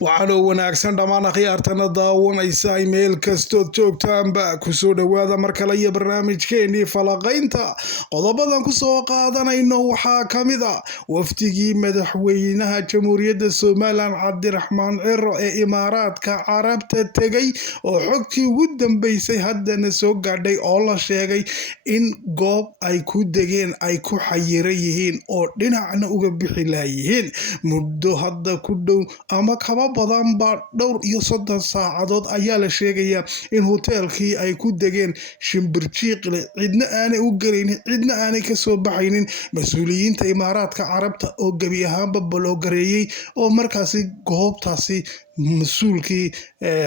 waxaana wanaagsan dhammaan akhyaartana daawanaysa meel kastood joogtaanba kusoo dhawaada mar kale iyo barnaamijkeenii falaqaynta qodobadan kusoo qaadanayno waxaa ka mid a wafdigii madaxweynaha jamhuuriyadda somalilan cabdiraxmaan ciro ee imaaraadka carabta tegay oo xogtii ugu dambeysay haddana soo gaadhay oo la sheegay in goob ay ku degeen ay ku xayiran yihiin oo dhinacna uga bixi laayihiin muddo hadda ku dhow ama kaba badanba dhowr iyo 30 saacadood ayaa la sheegayaa in hoteelkii ay ku degeen shimbirjiiqle cidna aanay u galaynin cidna aanay kasoo baxaynin mas-uuliyiinta imaaraadka carabta oo gebi ahaanba baloogareeyey oo markaasi goobtaasi mas-uulkii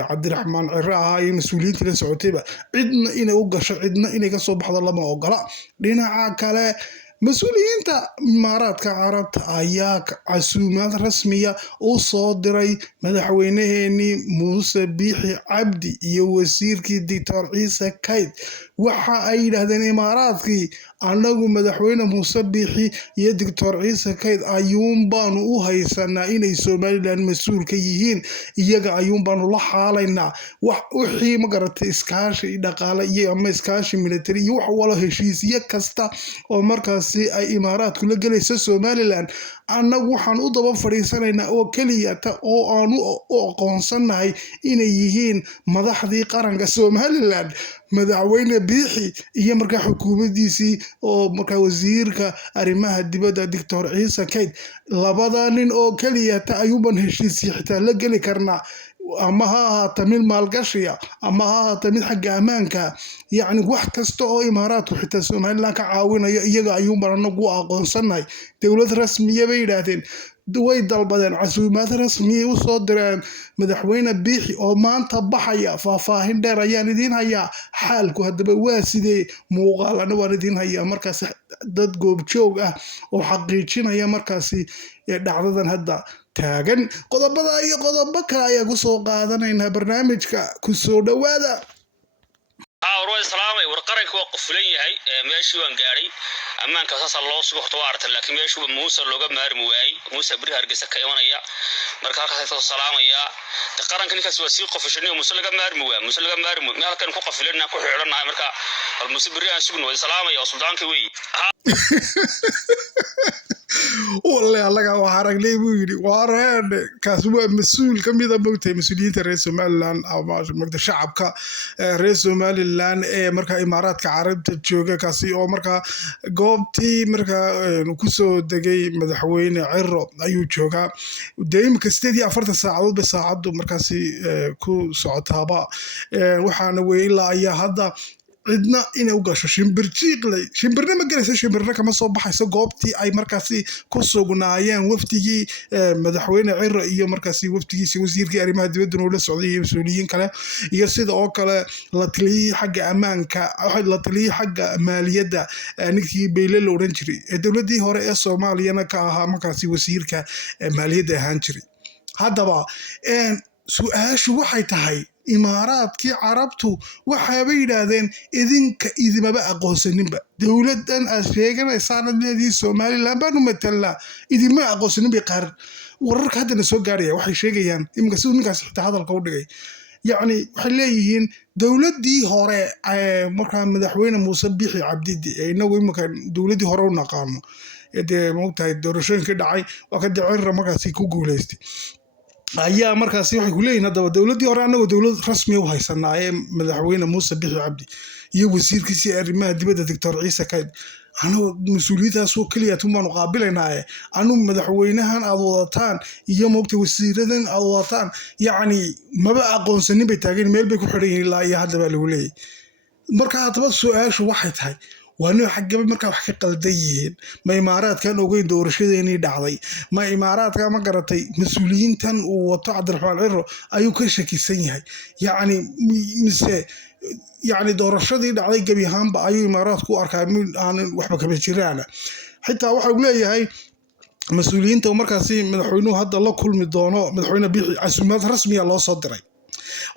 cabdiraxmaan ciro ahaa iyo mas-uuliyiintii la socotayba cidna inay u gasho cidna inay kasoo baxdo lama ogola. Dhinaca kale mas-uuliyiinta imaaraadka carabta ayaa casuumaad rasmiya u soo diray madaxweynaheenii muuse biixi cabdi iyo wasiirkii doctor ciise kayd. waxa ay yidhaahdeen imaaraadkii annagu madaxweyne muuse biixi iyo doctor ciise kayd ayuun baanu u haysanaa inay somalilan mas-uul ka yihiin, iyaga ayuun baanu la xaalaynaa wixii magaratay iskaashi dhaqaale iyo ama iskaashi military iyo wax walo heshiisyo kasta oo markaasi ay imaaraadku la galaysa somalilan annagu waxaan u daba fadhiisanaynaa oo keliya oo aanu u aqoonsanahay inay yihiin madaxdii qaranka somalilan madaxweyne biixi iyo markaa xukuumadiisii oo markaa wasiirka arrimaha dibadda doctor ciise kayd. labada nin oo keliya ayuuban heshiisyo xitaa la geli karnaa, ama ha ahaata mid maalgashiya ama ha ahaata mid xagga ammaanka, yacni wax kasta oo imaaraadku xitaa somalilan ka caawinayo iyaga ayuunban anagu u aqoonsanahay. dowlad rasmiya bay yidhaahdeen, way dalbadeen casuumaad rasmiya u soo direen madaxweyne biixi oo maanta baxaya. faahfaahin dheer ayaan idiin hayaa, xaalku haddaba waa sidee, muuqaalana waan idiin hayaa markaasi dad goobjoog ah oo xaqiijinaya markaasi dhacdadan hadda taagan. qodobada iyo qodobo kale ayaa kusoo qaadanaynaa barnaamijka, kusoo dhawaada. salaamay war qaranka waa qofulan yahay meeshii waan gaaray ammaanka saasa loo sugo horta waa artan, laakiin meeshuba muuse looga maarmi waayey. muuse beri hargeysa ka imanaya marka halkaas soo salaamaya qaranka ninkaas waa sii qofushanay muuse laga maarmi waayey. muuse laga maarmi meel halkan ku qofulanaa ku xidhanahay marka bal muuse beri aan sugno salaamaya suldaanka wey والله الله وحرقني بيدي وارهن كاسبوا مسؤول كميدا بوقتي مسؤولين رئيس somalilan ama magda shacabka rees somalilan ee marka imaaraadka carabta jooga kaasi oo marka goobtii marka ku soo degay madaxweyne ciro ayuu joogaa deemka 48 saacadood ba saacadu markaasi ku socotaaba waxaana weeyla ayaa hadda cidna inay u gasho shimbirjiiqle. shimbirna ma galaysa, shimbirna kama soo baxayso goobtii ay markaasi ku sugnaayeen wafdigii madaxweyne ciro iyo markaasi wafdigiisa wasiirkii arrimaha dibadda oo la socday iyo mas-uuliyiin kale iyo sida oo kale la taliyay xagga ammaanka, la taliyay xagga maaliyadda ninkii beyle la oran jiray ee dowladii hore ee Soomaaliyana ka ahaa markaasi wasiirka maaliyadda ahaan jiray. haddaba su'aashu waxay tahay imaaraadkii carabtu waxaaba yidhaahdeen idimaba aqoonsaninba dowladan aad sheeganaysaan leedii somalilan baanu matalnaa idima aqoonsanin bay qaar wararka haddana soo gaaraya waxay sheegayaan iminka siduu ninkaas xitaa hadalka u dhigay. yacni waxay leeyihiin dowladii hore markaa madaxweyne muuse biixi cabdi inagu iminka dowladii hore u naqaano dee maogtahay doorashooyinkii dhacay waa ka dacira markaasi ku guuleystay ayaa markaasi waxay ku leeyihiin haddaba dowladii hore annagoo dowlad rasmi u haysanaa ee madaxweyne muuse biixi cabdi iyo wasiirkiisii arrimaha dibadda doctor ciise kayd anagoo mas-uuliyadaas oo keliya tumaanu qaabilaynaaye anu madaxweynahan aad wadataan iyo moogta wasiiradan aad wadataan yacni maba aqoonsanin bay taageen meel bay ku xidhan yihiin ilaa iyo haddaba lagu leeyahy. marka haddaba su-aashu waxay tahay waa nin xaggaba markaa wax ka qaldan yihiin. ma imaaraadkan ogeyn doorashadeenii dhacday? ma imaaraadka ma garatay mas-uuliyiintan uu wato cabdiraxmaan ciro ayuu ka shakisan yahay? yacni mise yacni doorashadii dhacday gebi ahaanba ayuu imaaraadku u arkaa mid aanan waxba kama jiraana. xitaa waxa uu leeyahay mas-uuliyiinta markaasi madaxweynuhu hadda la kulmi doono madaxweyne biixi casuumaad rasmiya loo soo diray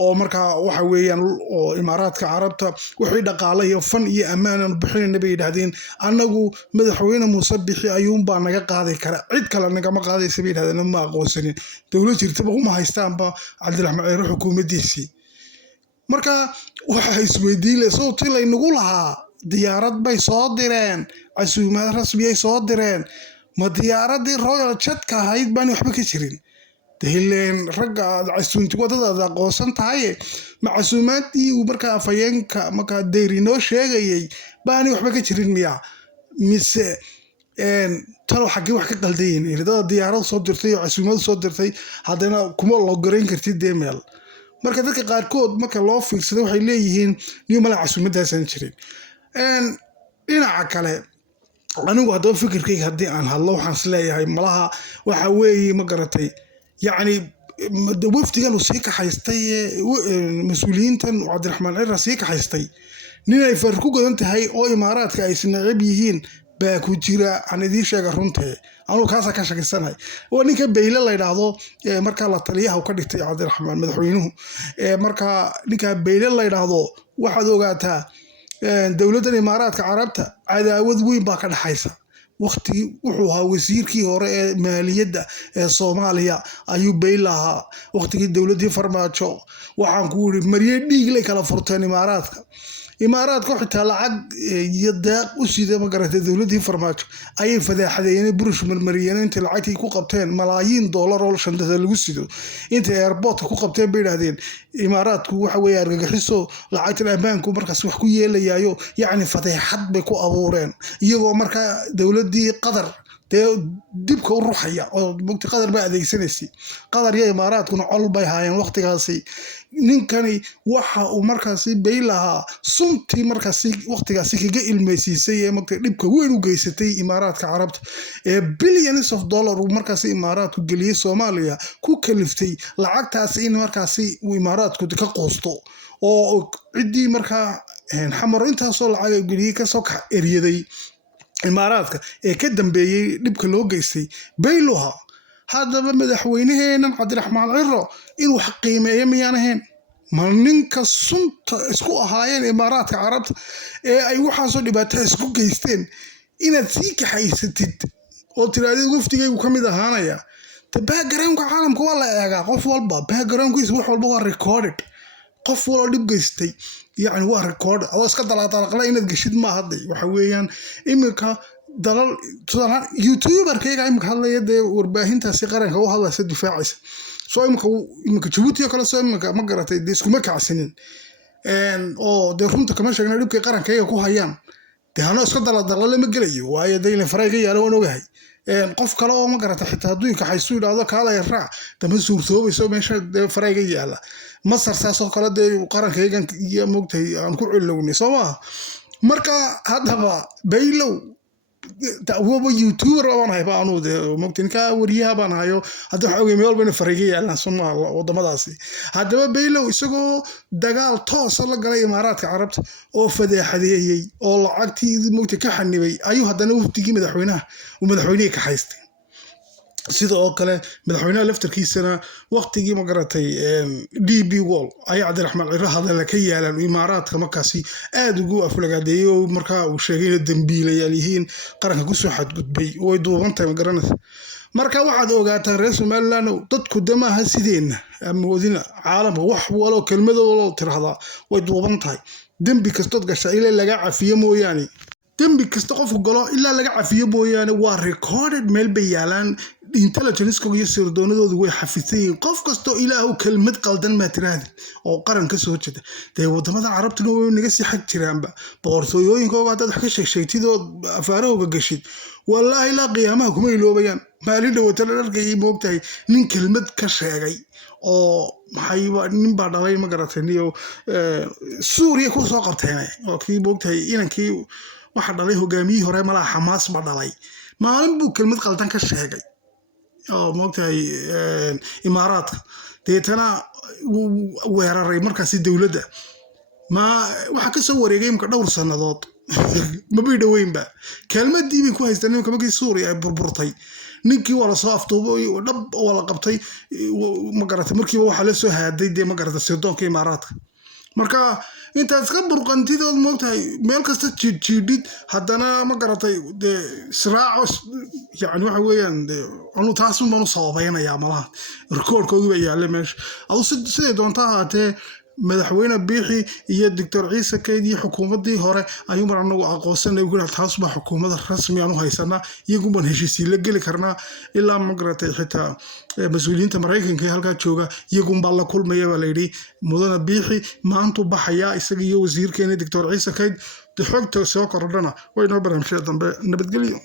oo markaa waxa weeyaan oo imaaraadka carabta wixii dhaqaale iyo fan iyo ammaan bixinayna bay yidhaahdeen annagu madaxweyne muuse bixi ayuunbaa naga qaadi kara cid kale nagama qaadaysa bay yidhahdeen ma aqoonsanin dowlad jirtaba uma haystaanba cabdiraxmaan ciro xukuumaddiisii marka waxa isweydiinle sababtii laynagu lahaa diyaarad bay soo direen casuumaad rasmiyay soo direen ma diyaaradii royal jetka ahayd baan waxba ka jirin dahleen ragga casuunti wadada aqoonsan tahay ma casuumaadii uu markaa afayeenka markaa deyrinoo sheegayay baan waxba ka jirin miya mise talo xaggee wax ka qaldayin iridada diyaarad soo dirtay oo casuumad soo dirtay haddana kuma loo garayn kartid demel marka dadka qaarkood marka loo fiirsaday waxay leeyihiin niyo mala casuumadaasan jirin dhinaca kale anigu haddaba fikirkayga haddii aan hadlo waxaan is leeyahay malaha waxa weeye ma garatay yacni wafdigan uu sii kaxaystay mas-uuliyiintan cabdiraxmaan cira sii kaxaystay nin ay far ku godan tahay oo imaaraadka ay isnacib yihiin baa ku jira aan idiin sheega runtee anugu kaasaa ka shakisanahay waa ninka bayle la yidhaahdo markaa la taliyaha u ka dhigtay cabdiraxmaan madaxweynuhu markaa ninka bayle la yidhaahdo waxaad ogaataa dowladdan imaaraadka carabta cadaawad weyn baa ka dhaxaysa waqtigii wuxuu ahaa wasiirkii hore ee maaliyadda ee soomaaliya ayuu bayle ahaa waqtigii dowladdii farmaajo waxaan ku yidhi marye dhiiglay kala furteen imaaraadka xitaa lacag iyo deeq u sida ma garatay dowladdii farmaajo ayay fadaaxadeeyeen burush marmariyeen intay lacagtii ku qabteen malaayiin dollar oo shandada lagu sido intay airportka ku qabteen bay yidhaahdeen imaaraadku waxa weeye argagixiso lacagtan ammaanku markaas wax ku yeelayaayo yacni fadeexad bay ku abuureen iyagoo markaa dowladdii qatar dee dibka u ruxaya oo mugti qatar baa adeegsanaysay qatar iyo imaaraadkuna col bay haayeen waqtigaasi ninkani waxa uu markaasi baylahaa suntii markaasi waqtigaasi kaga ilmaysiisay ee marka dhibka weyn u geysatay imaaraadka carabta ee billions of dollar uu markaasi imaaraadku geliyay Soomaaliya ku kaliftay lacagtaas in markaasi uu imaaraadku ka qoosto oo cidii markaa xamar intaasoo lacag geliyay ka soo eriyaday imaaraadka ee ka dambeeyay dhibka loo geystay bayluha haddaba madaxweynaheenan cabdiraxmaan ciro inuu qiimeeyo miyaan ahayn ma ninka sunta isku ahaayeen imaaraadka carabta ee ay waxaasoo dhibaataa isku geysteen inaad sii kaxaysatid oo tiraadid wafdigaygu ka mid ahaanaya de backgroundka caalamka waa la eegaa qof walba backgroundkiisa wax walba waa recorded qof waloo dhib geystay yacni waa record adoo iska dalaadalaqla inaad geshid ma hadday waxa weeyaan iminka dalal tusaale youtuberkayga iminka hadlaya dee warbaahintaasi qaranka u hadlaysa difaacaysa soo iminka Djibouti oo kale soo iminka ma garatay dee iskuma kacsanin oo dee runta kama sheegna dhibkay qarankayga ku hayaan dee hanoo iska dalaadalqa lama gelayo waayo dee ila farayga yaala waan ogahay qof kale oo ma garata xitaa hadduu kaxaysu yidhaahdo kaalaya raac dama suurtoobayso meesha dee farayga yaala masar saasoo kale dee qarankaygan iyo moogtahay aan ku cilownay soo maaha marka haddaba baylow waba youtuber baan hayba anuu dee moogtahay ninkaa wariyaha baan hayo hadda waxa ogay meel bayna farayga yaalaan soomaaha wadamadaasi haddaba baylow isagoo dagaal toosa la galay imaaraadka carabta oo fadeexadeeyey oo lacagtii moogtahay ka xanibay ayuu haddana wafdigii madaxweynihii ka haystay sida oo kale madaxweynaha laftarkiisana waqtigii ma garatay DB Wall ayaa cabdiraxmaan ciro hadalla ka yaalan imaaraadka markaasi aad ugu aflagaadeeyay oo markaa uu sheegay in dambiilayaal yihiin qaranka ku soo xadgudbay way duubantahay ma garanaysa marka waxaad ogaataan reer Somaliland dadku damaha sideenna ama wadina caalamka wax walo kelmadooda tirahdaa way duubantahay dambi kastood gashay ilaa laga cafiyo mooyaane dambi kasta qofku galo ilaa laga cafiyo mooyaane waa recorded meel bay yaalaan intelligence iyo sirdoonadoodu way xafideen qof kasto ilaahu kelmad qaldan ma tiraahdo oo qaran ka soo jeeda de wadamada carabtuna way naga sii xag jiraanba boqortooyooyinkooda dad wax ka sheegtid oo afaarahooga gashid wallahi la qiyaamaha kuma iloobayaan maalin dhawata la arkay moogtahay nin kelmad ka sheegay oo maxay nin baa dhalay ma garatay niyo Suuriya ku soo qabteen oo kii moogtahay inankii waxa dhalay hogaamiyihii hore malaha Xamaas ba dhalay maalin buu kelmad qaldan ka sheegay oo moogtahay imaaraadka deetana weeraray markaasi dowladda ma waxa ka soo wareegay imka dhowr sanadood ma bay dhaweyn ba kelmadii bay ku haystaan nimanka markii Suuriya ay burburtay ninkii wala soo aftoobay dhab wala qabtay ma garatay markiiba waxa la soo haaday de ma garatay Suudaanka Imaaraadka marka inta iska burqantidood moogtahay meel kasta jiidid haddana ma garatay de siraac yani waxa weeyaan anu taas un baan sababeynaya malaha rekoorkoodu bay yaalay meesha aw sidii doontaa haatee madaxweyne biixi iyo Dr. Ciise Kayd iyo xukuumadii hore ayuu mar anagu aqoonsanay ugu taas ba xukuumada rasmi ah u haysana iyagu baan heshiisiin la gali karnaa ilaa ma garatay xitaa mas'uuliyiinta Mareykanka ee halka jooga iyagu baa la kulmaya baa leeyahay mudana biixi maanta baxaya isaga iyo wasiirkeena Dr. Ciise Kayd xogta soo kordhana way noo barnaamijyada dambe nabadgelyo